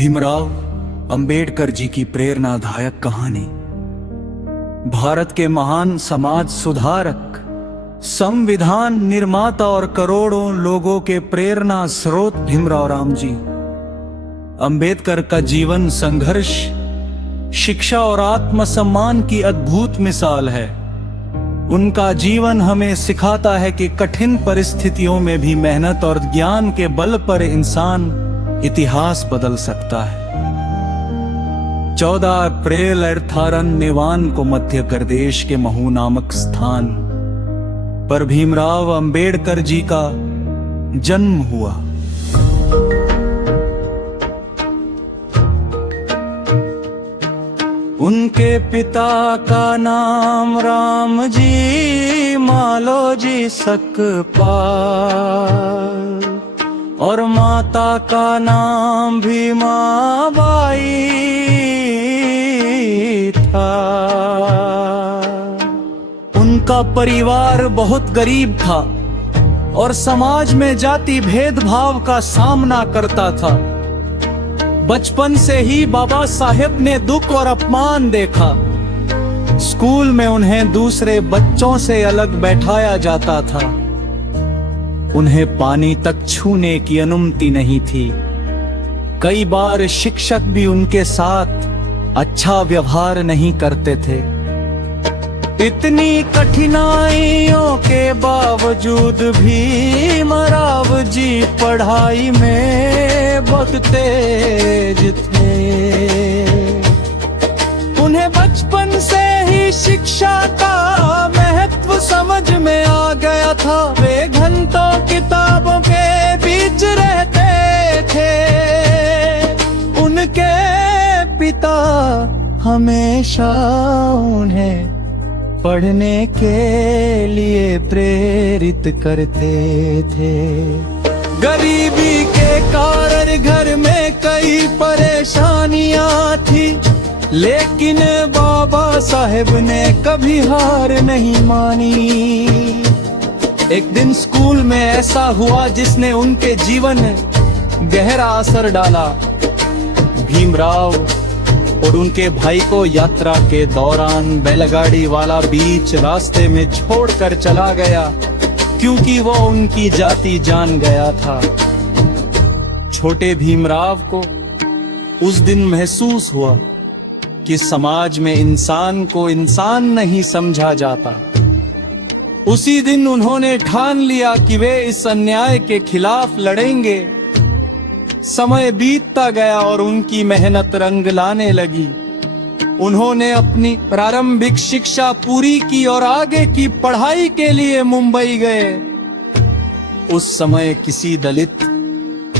भीमराव अंबेडकर जी की प्रेरणादायक कहानी। भारत के महान समाज सुधारक, संविधान निर्माता और करोड़ों लोगों के प्रेरणा स्रोत भीमराव रामजी अंबेडकर का जीवन संघर्ष, शिक्षा और आत्मसम्मान की अद्भुत मिसाल है। उनका जीवन हमें सिखाता है कि कठिन परिस्थितियों में भी मेहनत और ज्ञान के बल पर इंसान इतिहास बदल सकता है। 14 अप्रैल 1891 को मध्य प्रदेश के महू नामक स्थान पर भीमराव अंबेडकर जी का जन्म हुआ। उनके पिता का नाम रामजी मालोजी सकपाल और माता का नाम भीमाबाई था। उनका परिवार बहुत गरीब था और समाज में जाति भेदभाव का सामना करता था। बचपन से ही बाबा साहेब ने दुख और अपमान देखा। स्कूल में उन्हें दूसरे बच्चों से अलग बैठाया जाता था। उन्हें पानी तक छूने की अनुमति नहीं थी। कई बार शिक्षक भी उनके साथ अच्छा व्यवहार नहीं करते थे। इतनी कठिनाइयों के बावजूद भी भीमराव जी पढ़ाई में बहुत तेज थे। उन्हें बचपन से ही शिक्षा का महत्व समझ में आ गया था। वे घंटों किताबों के बीच रहते थे। उनके पिता हमेशा उन्हें पढ़ने के लिए प्रेरित करते थे। गरीबी के कारण घर में कई परेशानियां थी, लेकिन बाबा साहेब ने कभी हार नहीं मानी। एक दिन स्कूल में ऐसा हुआ जिसने उनके जीवन में गहरा असर डाला। भीमराव और उनके भाई को यात्रा के दौरान बैलगाड़ी वाला बीच रास्ते में छोड़कर चला गया, क्योंकि वो उनकी जाति जान गया था। छोटे भीमराव को उस दिन महसूस हुआ कि समाज में इंसान को इंसान नहीं समझा जाता। उसी दिन उन्होंने ठान लिया कि वे इस अन्याय के खिलाफ लड़ेंगे। समय बीतता गया और उनकी मेहनत रंग लाने लगी। उन्होंने अपनी प्रारंभिक शिक्षा पूरी की और आगे की पढ़ाई के लिए मुंबई गए। उस समय किसी दलित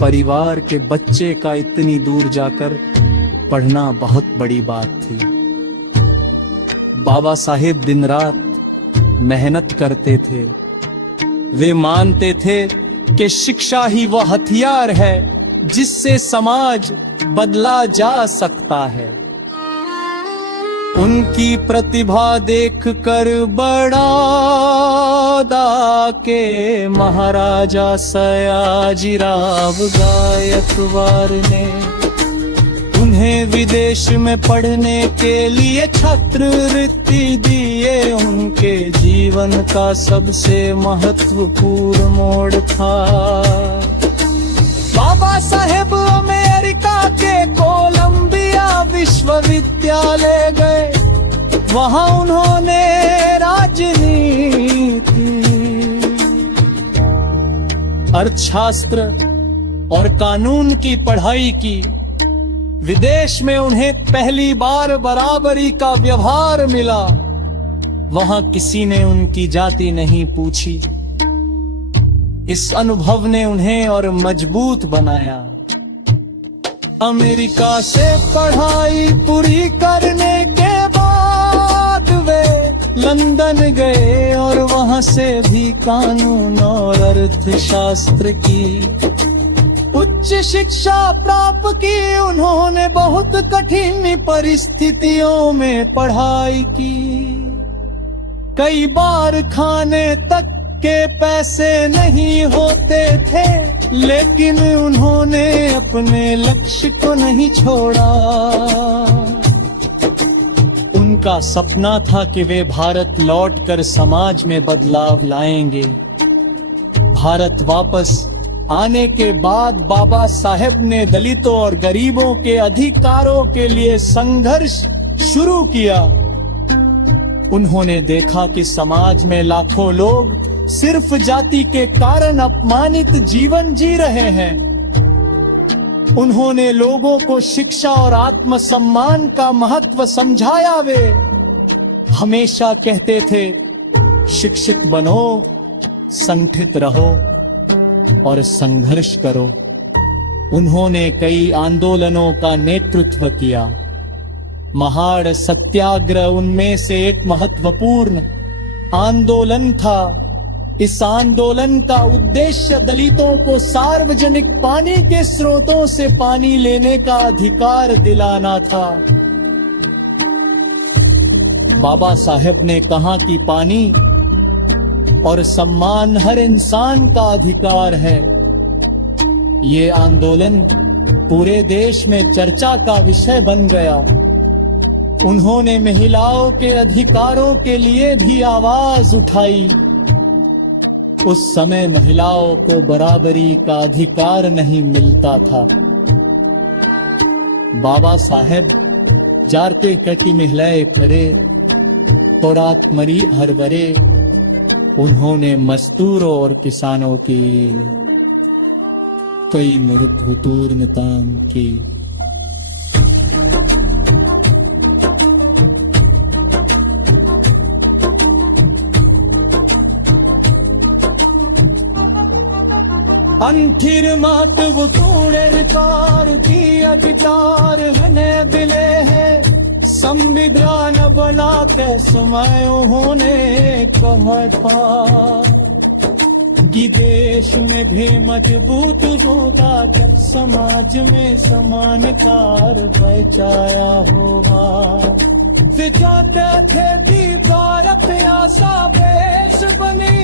परिवार के बच्चे का इतनी दूर जाकर पढ़ना बहुत बड़ी बात थी। बाबा साहेब दिन रात मेहनत करते थे। वे मानते थे कि शिक्षा ही वह हथियार है जिससे समाज बदला जा सकता है। उनकी प्रतिभा देखकर बड़ौदा के महाराजा सयाजीराव गायकवाड़ ने उन्हें विदेश में पढ़ने के लिए छात्रवृत्ति दिए। उनके जीवन का सबसे महत्वपूर्ण मोड़ था। बाबा साहेब अमेरिका के कोलंबिया विश्वविद्यालय गए। वहां उन्होंने राजनीति, अर्थशास्त्र और कानून की पढ़ाई की। विदेश में उन्हें पहली बार बराबरी का व्यवहार मिला। वहां किसी ने उनकी जाति नहीं पूछी। इस अनुभव ने उन्हें और मजबूत बनाया। अमेरिका से पढ़ाई पूरी करने के बाद वे लंदन गए और वहां से भी कानून और अर्थशास्त्र की उच्च शिक्षा प्राप्त की। उन्होंने बहुत कठिन परिस्थितियों में पढ़ाई की। कई बार खाने तक के पैसे नहीं होते थे। लेकिन उन्होंने अपने लक्ष्य को नहीं छोड़ा। उनका सपना था कि वे भारत लौटकर समाज में बदलाव लाएंगे। भारत वापस आने के बाद बाबा साहेब ने दलितों और गरीबों के अधिकारों के लिए संघर्ष शुरू किया। उन्होंने देखा कि समाज में लाखों लोग सिर्फ जाति के कारण अपमानित जीवन जी रहे हैं। उन्होंने लोगों को शिक्षा और आत्मसम्मान का महत्व समझाया। वे हमेशा कहते थे, शिक्षित बनो, संगठित रहो और संघर्ष करो। उन्होंने कई आंदोलनों का नेतृत्व किया। महाड़ सत्याग्रह उनमें से एक महत्वपूर्ण आंदोलन था। इस आंदोलन का उद्देश्य दलितों को सार्वजनिक पानी के स्रोतों से पानी लेने का अधिकार दिलाना था। बाबा साहेब ने कहा कि पानी और सम्मान हर इंसान का अधिकार है। ये आंदोलन पूरे देश में चर्चा का विषय बन गया। उन्होंने महिलाओं के अधिकारों के लिए भी आवाज उठाई। उस समय महिलाओं को बराबरी का अधिकार नहीं मिलता था। बाबा साहेब जारते कटी महिलाएं करे तो रात मरी हरवरे। उन्होंने मजदूरों और किसानों की कई महत्वपूर्ण काम की। अंथिर मातव कूड़ेरकार की अधिकार हने दिले है। संविधान बना के समय उन्होंने कहा था कि देश में भी मजबूत होगा जब समाज में समानकार बचाया होगा। विचारते थे कि भारत ऐसा देश बनी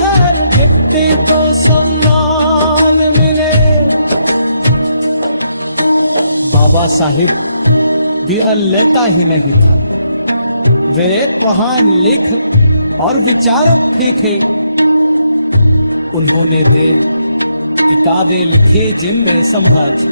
हर व्यक्ति को सम्मान मिले। बाबा साहिब भी लेता ही नहीं था। वे एक महान लेखक और विचारक थे। उन्होंने किताबें लिखे जिनमें समाज